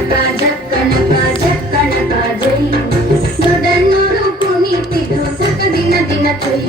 ಜಕ್ಕನಕ ಜಕ್ಕನಕ ಜಕ್ಕನಕ ಜೈ ದೊಡ್ಡನ್ನೂರು ಕುಣಿತಿದ್ರು ಸಕ ದಿನ ದಿನ ಕೈ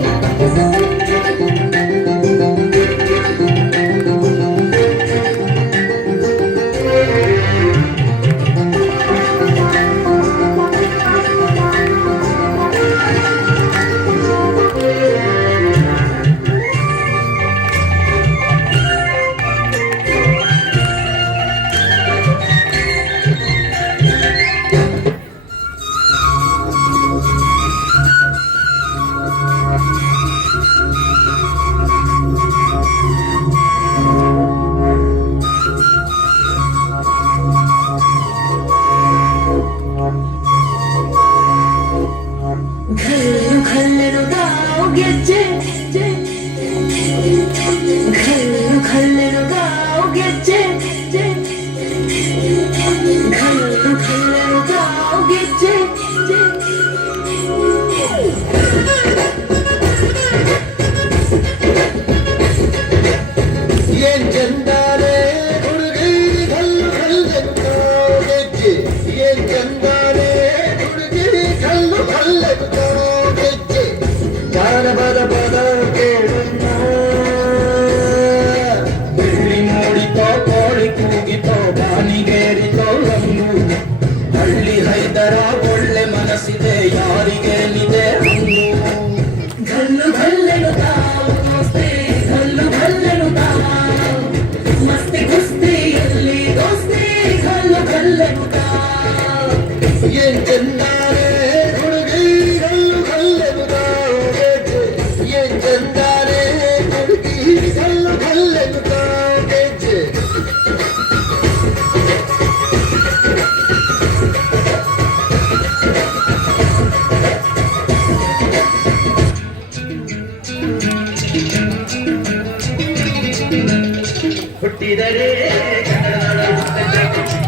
ಹುಟ್ಟಿದರೆ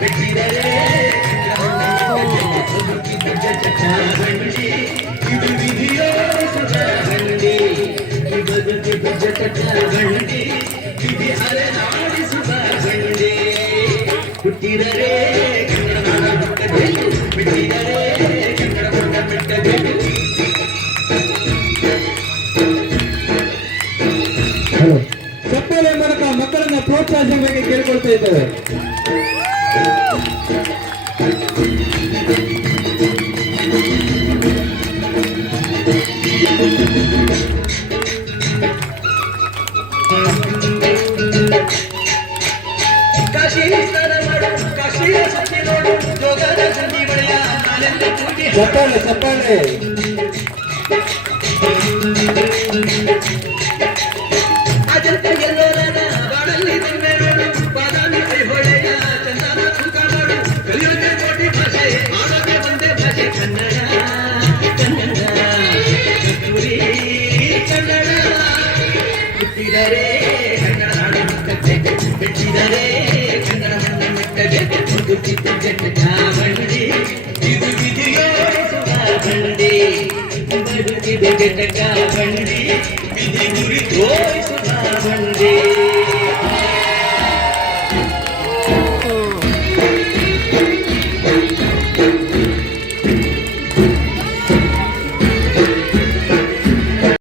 ಬೆಟ್ಟಿದರೆ ಇದು ವಿಧಿಯೋ ಸುಖಂಡಿ ಬದುಕಿದ ಜಗಂಡಿ ವಿಧಿ ಅಲೆನಾಡಿಸುವ ಗಂಡಿ ಹುಟ್ಟಿದರೆ ಕನ್ನಡ ಬೆಟ್ಟಬೇಕು ಬಿಟ್ಟಿದರೆ ಕನ್ನಡ ಬೆಟ್ಟಬೇಕು. ಚಪ್ಪಾಳೆ ಮೂಲಕ ಮಕ್ಕಳನ್ನ ಪ್ರೋತ್ಸಾಹಿಸಬೇಕಾಗಿ ಕೇಳಿಕೊಳ್ತಾ ಇದ್ದೇವೆ. ಚಪ್ಪಾಳೆ ಚಪ್ಪಾಳೆ. ಬಿಟ್ಟಿದರೆ ಕನ್ನಡ ಬಂಡಿ ಇದು ವಿಧಿಯೋ ಬಂಡಿ ಬದುಕಿದ ಜಟಕ ಬಂಡಿ ವಿಧಿ ಗುರಿ ತೋರಿಸುವ ಬಂಡಿ.